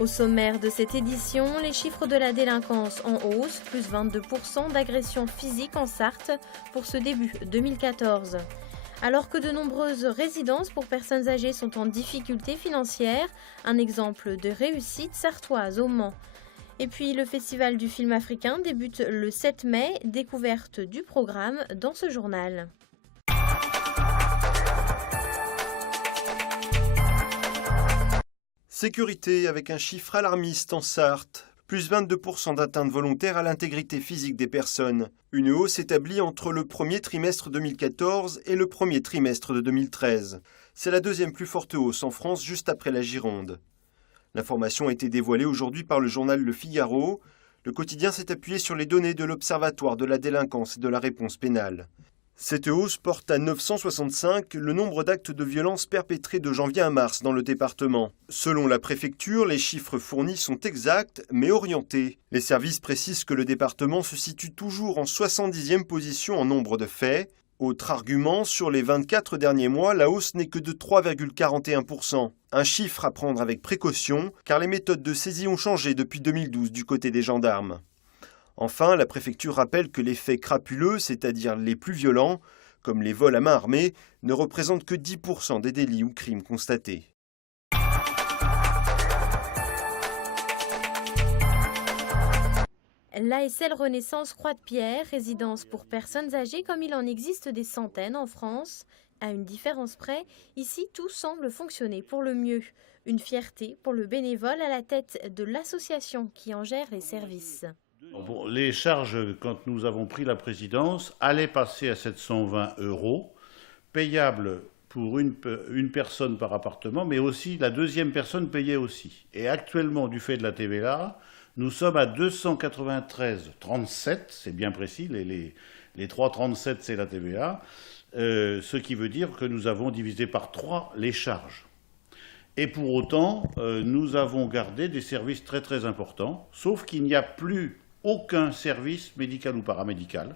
Au sommaire de cette édition, les chiffres de la délinquance en hausse, plus 22% d'agressions physiques en Sarthe pour ce début 2014. Alors que de nombreuses résidences pour personnes âgées sont en difficulté financière, un exemple de réussite sartoise au Mans. Et puis le Festival du film africain débute le 7 mai, découverte du programme dans ce journal. Sécurité avec un chiffre alarmiste en Sarthe. Plus 22% d'atteintes volontaires à l'intégrité physique des personnes. Une hausse établie entre le premier trimestre 2014 et le premier trimestre de 2013. C'est la deuxième plus forte hausse en France juste après la Gironde. L'information a été dévoilée aujourd'hui par le journal Le Figaro. Le quotidien s'est appuyé sur les données de l'Observatoire de la délinquance et de la réponse pénale. Cette hausse porte à 965 le nombre d'actes de violence perpétrés de janvier à mars dans le département. Selon la préfecture, les chiffres fournis sont exacts mais orientés. Les services précisent que le département se situe toujours en 70e position en nombre de faits. Autre argument, sur les 24 derniers mois, la hausse n'est que de 3,41%. Un chiffre à prendre avec précaution, car les méthodes de saisie ont changé depuis 2012 du côté des gendarmes. Enfin, la préfecture rappelle que les faits crapuleux, c'est-à-dire les plus violents, comme les vols à main armée, ne représentent que 10% des délits ou crimes constatés. L'ASL Renaissance Croix-de-Pierre, résidence pour personnes âgées comme il en existe des centaines en France. À une différence près, ici tout semble fonctionner pour le mieux. Une fierté pour le bénévole à la tête de l'association qui en gère les services. Bon, les charges, quand nous avons pris la présidence, allaient passer à 720 €, payables pour une personne par appartement, mais aussi la deuxième personne payait aussi. Et actuellement, du fait de la TVA, nous sommes à 293,37, c'est bien précis, les 3,37 c'est la TVA, ce qui veut dire que nous avons divisé par 3 les charges. Et pour autant, nous avons gardé des services très très importants, sauf qu'il n'y a plus aucun service médical ou paramédical.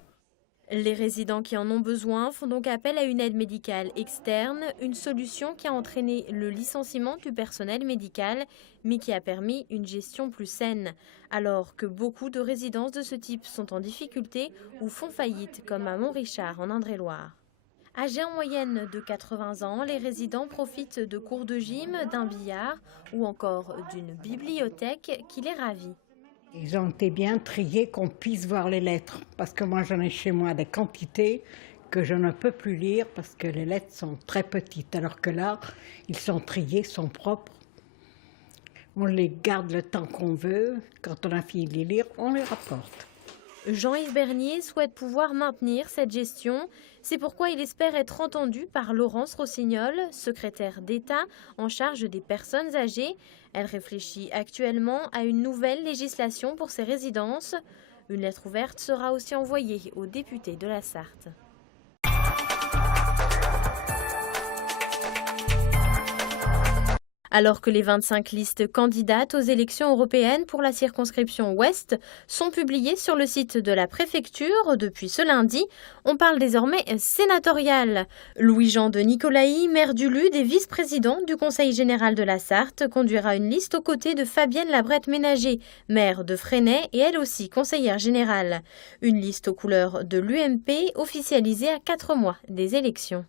Les résidents qui en ont besoin font donc appel à une aide médicale externe, une solution qui a entraîné le licenciement du personnel médical, mais qui a permis une gestion plus saine. Alors que beaucoup de résidences de ce type sont en difficulté ou font faillite, comme à Montrichard en Indre-et-Loire. Âgés en moyenne de 80 ans, les résidents profitent de cours de gym, d'un billard ou encore d'une bibliothèque qui les ravit. Ils ont été bien triés qu'on puisse voir les lettres, parce que moi j'en ai chez moi des quantités que je ne peux plus lire parce que les lettres sont très petites, alors que là, ils sont triés, sont propres. On les garde le temps qu'on veut, quand on a fini de les lire, on les rapporte. Jean-Yves Bernier souhaite pouvoir maintenir cette gestion. C'est pourquoi il espère être entendu par Laurence Rossignol, secrétaire d'État en charge des personnes âgées. Elle réfléchit actuellement à une nouvelle législation pour ces résidences. Une lettre ouverte sera aussi envoyée aux députés de la Sarthe. Alors que les 25 listes candidates aux élections européennes pour la circonscription Ouest sont publiées sur le site de la préfecture depuis ce lundi, on parle désormais sénatorial. Louis-Jean de Nicolaï, maire du Lude et vice-président du Conseil général de la Sarthe, conduira une liste aux côtés de Fabienne Labrette-Ménager, maire de Fresnay et elle aussi conseillère générale. Une liste aux couleurs de l'UMP officialisée à 4 mois des élections.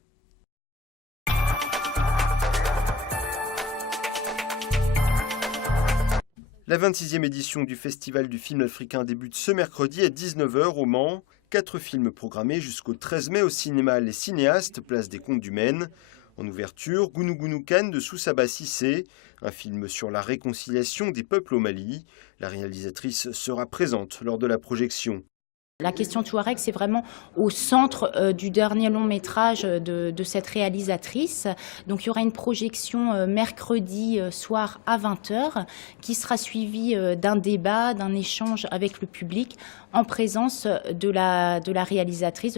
La 26e édition du Festival du film africain débute ce mercredi à 19h au Mans. 4 films programmés jusqu'au 13 mai au cinéma Les Cinéastes, place des Comptes du Maine. En ouverture, Gounou Gounou Kane de Soussaba Cissé, un film sur la réconciliation des peuples au Mali. La réalisatrice sera présente lors de la projection. La question Touareg, c'est vraiment au centre du dernier long métrage de cette réalisatrice. Donc il y aura une projection mercredi soir à 20h qui sera suivie d'un débat, d'un échange avec le public en présence de la réalisatrice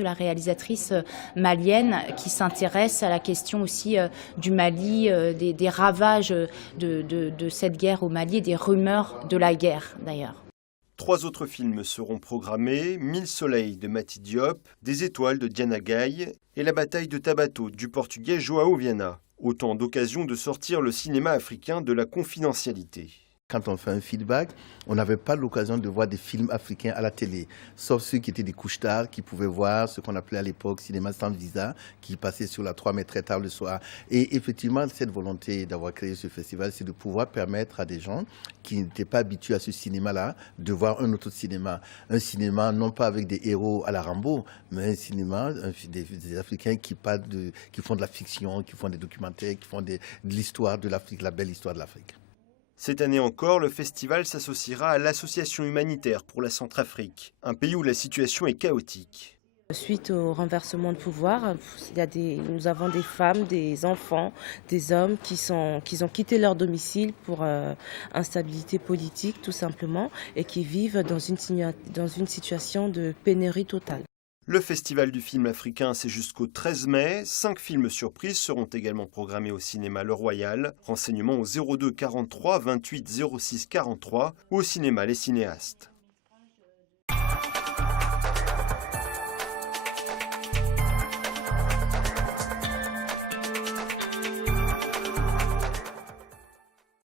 malienne qui s'intéresse à la question aussi du Mali, des ravages de cette guerre au Mali et des rumeurs de la guerre d'ailleurs. 3 autres films seront programmés, 1000 soleils de Mati Diop, Des étoiles de Diana Gaye et La bataille de Tabato du portugais João Viana. Autant d'occasions de sortir le cinéma africain de la confidentialité. Quand on fait un feedback, on n'avait pas l'occasion de voir des films africains à la télé, sauf ceux qui étaient des couches tard, qui pouvaient voir ce qu'on appelait à l'époque cinéma sans visa, qui passait sur la 3 mais très tard le soir. Et effectivement, cette volonté d'avoir créé ce festival, c'est de pouvoir permettre à des gens qui n'étaient pas habitués à ce cinéma-là, de voir un autre cinéma. Un cinéma non pas avec des héros à la Rambo, mais un cinéma des Africains qui font de la fiction, qui font des documentaires, qui font de l'histoire de l'Afrique, la belle histoire de l'Afrique. Cette année encore, le festival s'associera à l'Association humanitaire pour la Centrafrique, un pays où la situation est chaotique. Suite au renversement de pouvoir, nous avons des femmes, des enfants, des hommes qui ont quitté leur domicile pour instabilité politique tout simplement et qui vivent dans une situation de pénurie totale. Le Festival du film africain, c'est jusqu'au 13 mai. 5 films surprises seront également programmés au cinéma Le Royal. Renseignements au 02 43 28 06 43 ou au cinéma Les Cinéastes.